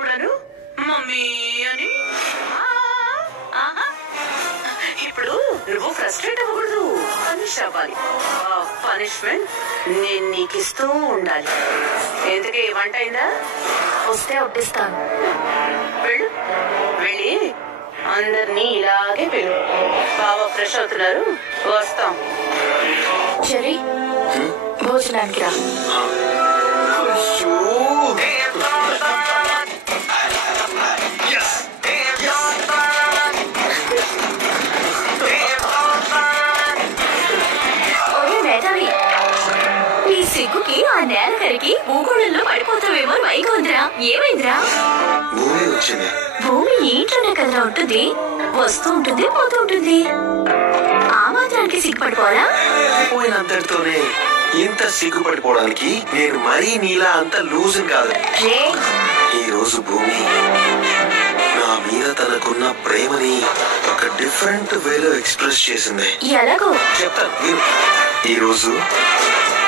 ఇప్పుడు మమ్మీ అని ఇప్పుడు నువ్వు ఫ్రస్ట్రేట్ అవ్వకూడదు, పనిష్ అవ్వాలి. పనిష్మెంట్ నేను నీకు ఇస్తూ ఉండాలి. ఎందుకే వంట అయిందా? వస్తే వడ్డిస్తాను. వెళ్ళు, వెళ్ళి అందరినీ ఇలాగే వెళ్ళు. బాగా ఫ్రెష్ అవుతున్నారు, వస్తాం. చెర్రీ, భోజనానికి రా. నీ సిగ్గుకి ఆ నేల కరికి భూగోళంలో పడిపోతావేమో భయంగా ఉందిరా. ఏమైందిరా? భూమి ఏంట్లోనే కదరా ఉంటుంది, వస్తూ ఉంటుంది పోతూ ఉంటుంది. ఆ మాత్రానికి సిగ్గుపడిపోరా? పోయినంతటితోనే ఇంత సిగ్గుపడిపోవడానికి నేను మరీ నీలా అంత లూజ్ కాదు. ఈ రోజు భూమి నా మీద తనకున్న ప్రేమని ఒక డిఫరెంట్ వేలో ఎక్స్ప్రెస్ చేసింది. ఎలాగో చెప్తాను విను. ఈ రోజు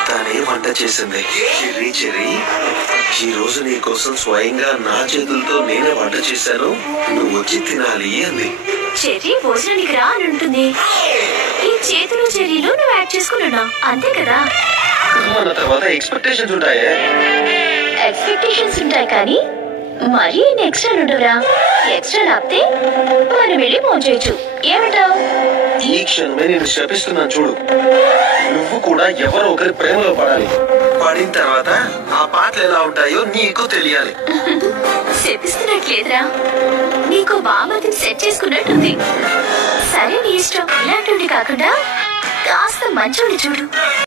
తానే వంట చేసింది. చెర్రీ, ఈ రోజు నీ కోసం స్వయంగా నా చేతులతో నేనే వంట చేశాను, నువ్వు వచ్చి తినాలి అంది. చెర్రీ భోజనానికి రా అని ఉంటుంది. ఈ చేతులు చెర్రీలు నువ్వు యాడ్ చేసుకున్నా అంతే కదా. మన తర్వాత ఎక్స్పెక్టేషన్స్ ఉంటాయే. ఎక్స్పెక్టేషన్స్ ఉంటాయి కానీ మరీ ఎక్స్ట్రా ఉండవురా. ఎక్స్ట్రా లాపితే మనం వెళ్ళి ఫోన్ చేయొచ్చు. ఏమంటావు? ఈ క్షణమే నేను శపిస్తున్నాను చూడు. నువ్వు కూడా ఎవరో ఒకరి ప్రేమలో పడాలి. పడిన తర్వాత ఆ పాటలు ఎలా ఉంటాయో నీకు తెలియాలి. శపిస్తున్నట్లేదురా, నీకు బామతిని సెట్ చేసుకున్నట్టుంది. సరే నీ ఇష్టం. ఇలాంటి కాకుండా కాస్త మంచోడి చూడు.